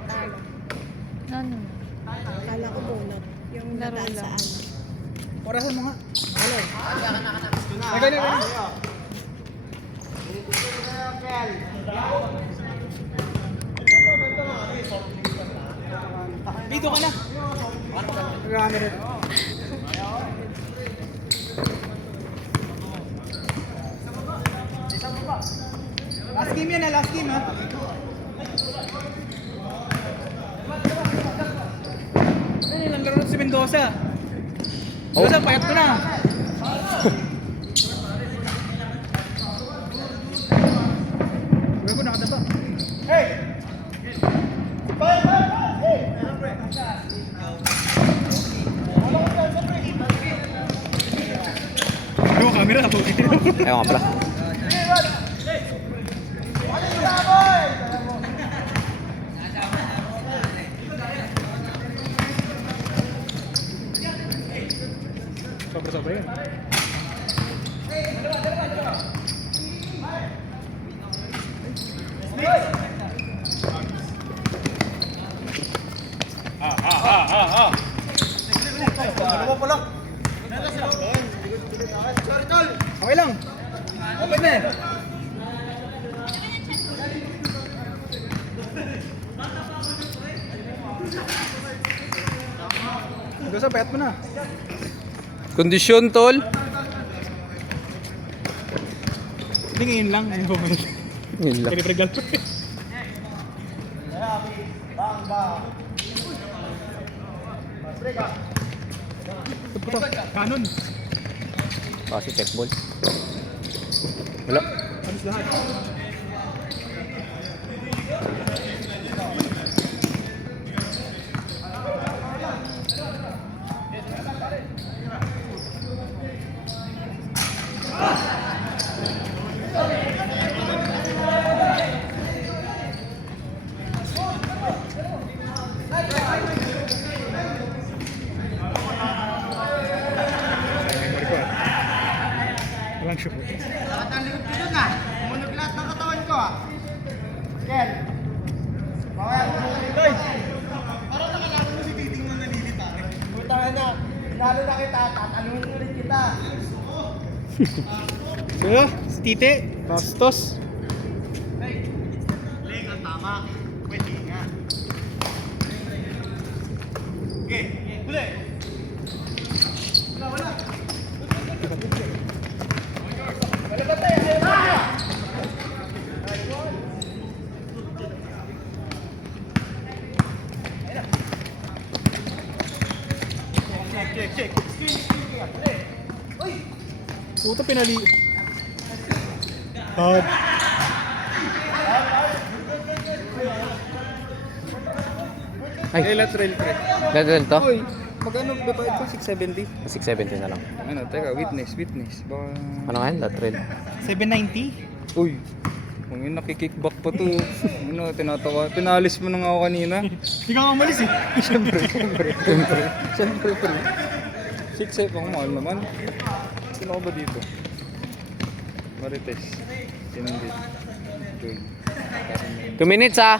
may talo. Ano? Akala ko bunot. Yung Laro nadaan lang. saan. Orasan mo nga. Hello. Ay, ganyan. Dito ka na. Marami rin. Last game yan last game ha. Ay, ilang laro si Mendoza. Mendoza, payat ko na. Gago, nakadaba. Hey! Ano ang camera? Ayaw nga pala. Sobra-sobra yun. Okay lang. Okay na eh. Gusto, payat mo na. Kondisyon, tol. Hindi ngayon lang. Ayun po. Yun lang. Kinipregal po. Kanon. Kasi check ball. Wala. Alis lahat. Walang shoot. Ang likod ko dun ah. Umunog lahat ng katawan ko ah. Ken. Bawal mo. Hoy! Parang nakalaman mo si Titing mo nalilita eh. Butangan na. Pinalo na kita. Tatanungin ulit kita. So, si Tite. Bastos. Hey! Leg ang tama. Pwede nga. Okay. Huli. Wala. Check. Puto pinali. Hard. Ay, lateral pre. lateral to? Oy, magkano babayad ko? 670? 670 na lang. Ano, teka, witness. Baka... Ano nga yan? Lateral. 790? Uy, kung yun nakikickback pa to. Ano, tinatawa. Pinalis mo na nga ako kanina. Hindi ka umalis eh. Siyempre, pre. 6'5 ako, mahal naman. Sino ka ba dito? Marites. Sinong dito? Joy. 2 minutes ah!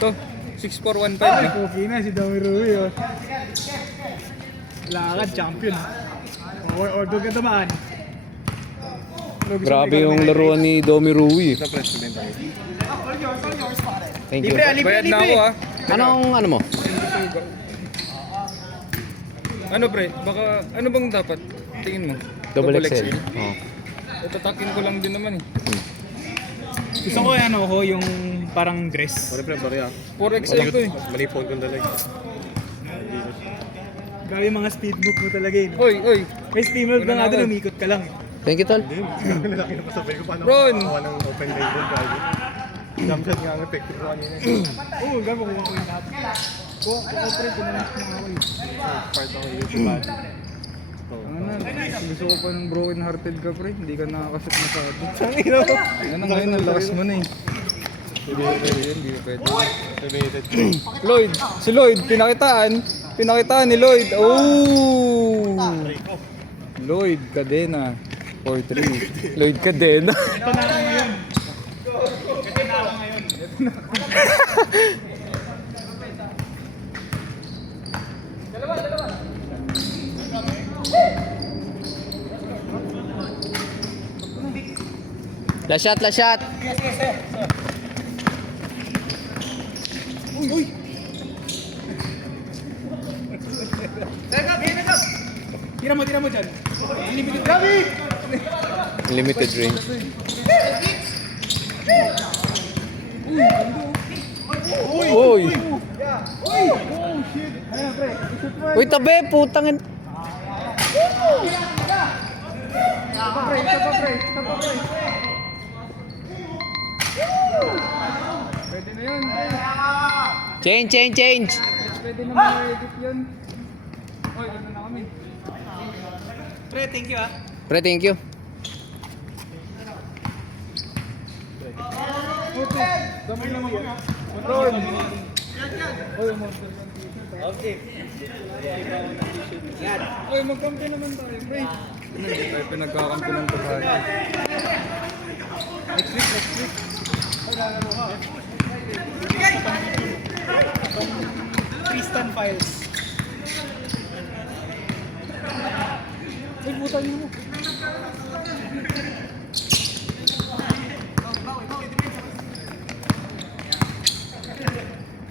Ito, 6415 eh. Okay na si Dami Rui oh. Lakad, champion. Order ka naman. Grabe yung laruan ni Domi Rui. Sa president tayo. Thank you. Bayad na ako ah. Anong ano mo? Ano pre, baka ano bang dapat? Tingin mo? Double XL. Oo. Tatakin ko lang din naman eh. Gusto ko ano ko yung parang dress. 4XL to eh. Mali phone kong dalag. Grabe yung mga speed move mo talaga yun. Oy! May speed move na nga doon, umikot ka lang. Thank you, tol. Lalaki na pasabay ko paano Ron! makakuha ng open label driver. Jump shot nga ang effective ko kanina. Oo, gago kuha ko yung lahat. Kuha ko pre, tinalas mo nga ako eh. Part ako yung sa body. Ano na, gusto ko pa ng broken hearted ka pre, hindi ka nakakashoot masyado. Tangino. Ano ngayon, ang lakas mo na eh. Hindi pwede. Elevated. Lloyd, si Lloyd, pinakitaan ni Lloyd. Oh! Lloyd Cadena. 4-3. Lloyd Cadena. Ito na ako ngayon. Last shot, last shot. Uy! Tira mo dyan. Limited. Gabi! Limited range. Uy! Uy, tabi, putang. Pwede na yun. Change. Pwede na ma-edit yun. Oy, ano na kami? Pre, thank you ah. Pre, thank you. Damay naman ko na. Ron! Oy, monster. Okay. Oy, magkampi naman tayo, pre. Ano, hindi tayo pinagkakampi ng tabahay. Next week. Tristan Files. Ay, butan mo.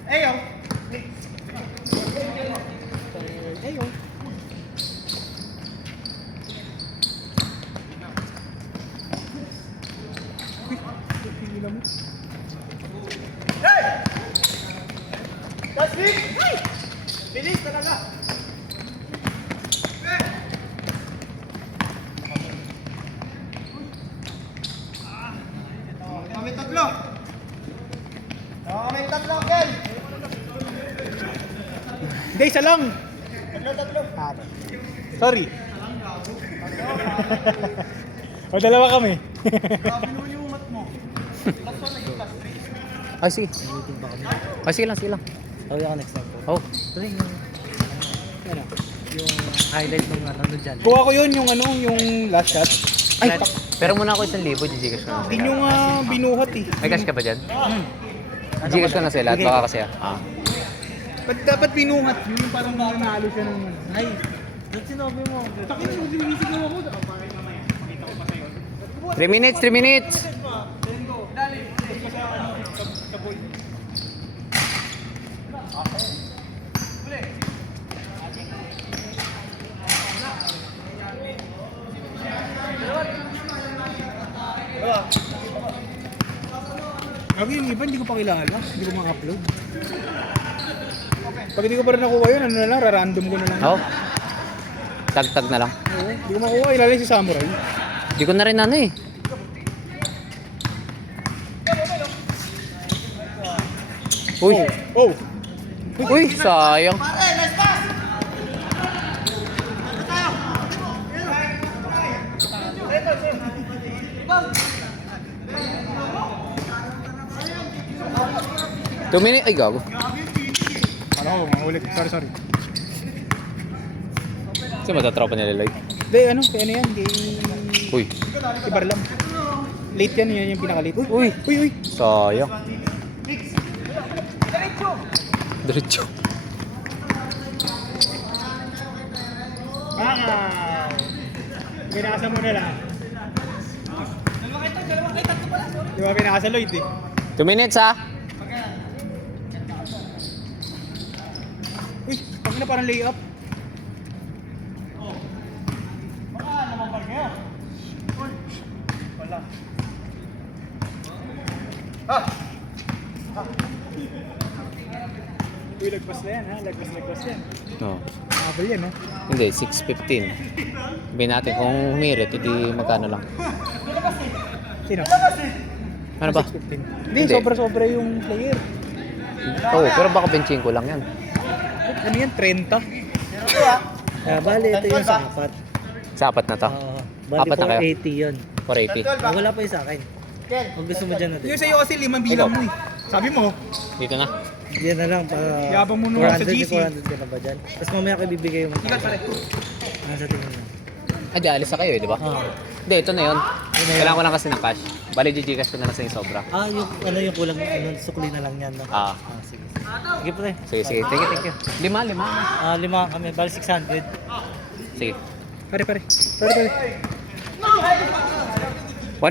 Ayo. That's it! Bilis talaga! Kami tatlo! Kami tatlo, Ken! Hindi, isa lang. Tatlo. Sorry. O, dalawa kami. Grabe naman yung mat mo. Last one na yung last three. Ay, sige. Ay, sige lang. Tawag ako next time. Oh. Pre, yung highlight ng ano dyan. Kuha ko yun, yung last shot. Ay, pero muna ako 1,000, Gcash ko na. Hindi nyo nga binuhat eh. May cash ka ba dyan? Gcash ko na sa'yo lahat, baka kasi Ba't dapat binuhat? Yung parang nanalo siya ng... Ay, ba't sinabi mo? Takin mo, sinisigaw ako. 3 minutes, 3 minutes. Lagi yung iba, hindi ko pa kilala. Hindi ko ma-upload. Pag hindi ko pa rin nakuha yun, ano na lang, rarandom ko na lang. Oh. Tag-tag na lang. Oo, hindi ko makuha, ilalim si Samurai. Hindi ko na rin ano eh. Uy! Oh! Uy, sayang. Pare, nice pass! Two minutes. Ay, gago. Ano ko, mahuli. Sorry. Kasi matatropa nila Lloyd. Hindi, ano yan, kay... Uy. Kay Barlam. Late yan yung pinaka-late. Uy. Uy! Sayang. Diretso. Pinasa mo na lang. Di ba pinasa Lloyd eh? 2 minutes ha. Uy, pag na parang layup. Uy, lagpas na yan ha. Lagpas yan. No. Habal yan ha. Hindi, 6:15. Sabihin natin kung humirit, hindi magkano lang. Sino? Ano ba? 6:15. Hindi, Hindi. sobra-sobra yung player. Oo, pero baka benching ko lang yan. Ano yan? 30? Bali, ito yung sapat. Sapat na to. Bali, Apat na kayo? 480 yun. 480. Wala pa yung sa akin. Kung gusto mo dyan natin. Yung sa'yo kasi 5 bilang mo eh. Sabi mo, Dito na. Yan na lang para Yabang mo naman sa 400 GC. 400 ka na ba dyan? Tapos mamaya ko ibibigay yung ikat pare. nasa tingin mo. Ah, di alis na kayo eh, di ba? Hindi, ito na yun. Kailangan ko lang kasi ng cash. Bali, Gcash ko na lang sa yung sobra. Yung kulang, sukli na lang yan. No? Ah. Sige. Sige pre. Sige, sige. Thank you, thank you. Lima. 5 kami, bali 600. Sige. Pare. 1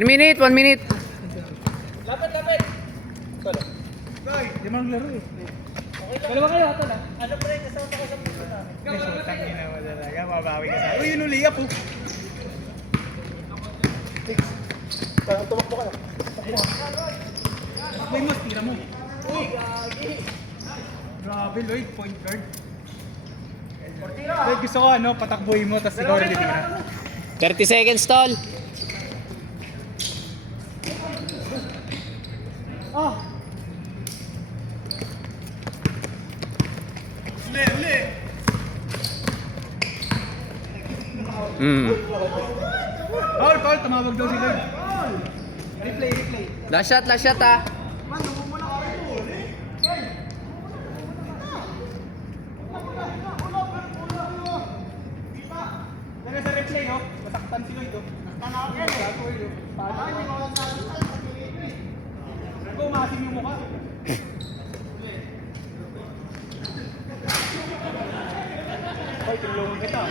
minute, 1 minute. Hindi mo naglaro eh. Dalawa kayo, ato lang. Ano pre, kasama ko sa puso na. Tangina mo talaga, mabawi ka sa akin. Uy, yun uli po. Tumakbo ka na. Takboy mo, tira mo. Grabe, Lloyd, point guard. Lloyd, gusto ko patakboy mo, tapos ikaw rin titira. 30 seconds, tol. Paul, tumawag daw si Lloyd. Replay. Last shot ah. Dala sa replay, masaktan si Lloyd, Umasin yung mukha. Hoy, tulungan kita.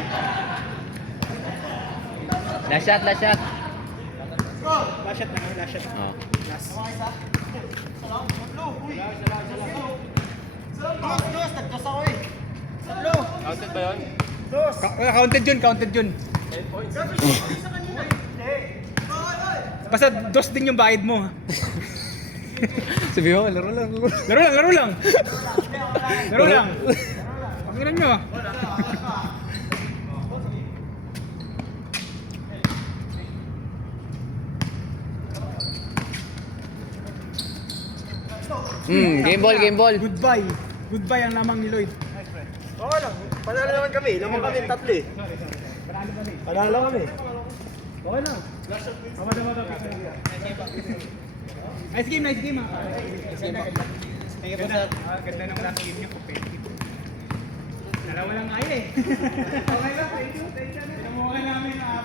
Last shot. Last shot. Oh. Tagdas ako eh. Counted ba yun? Counted yun. Basta dos din yung bayad mo. Sabi mo, laro lang. Laro lang. Pagkilan nyo. Game ball. Goodbye ang lamang ni Lloyd. Okay lang. Panalo naman kami. Lamang kami 3 eh. Panalo kami. Okay lang. Nice game ah. Ganda ng last game niyo, competitive. Dalawa lang kaya eh. Okay lang, thank you. Tinamuha namin na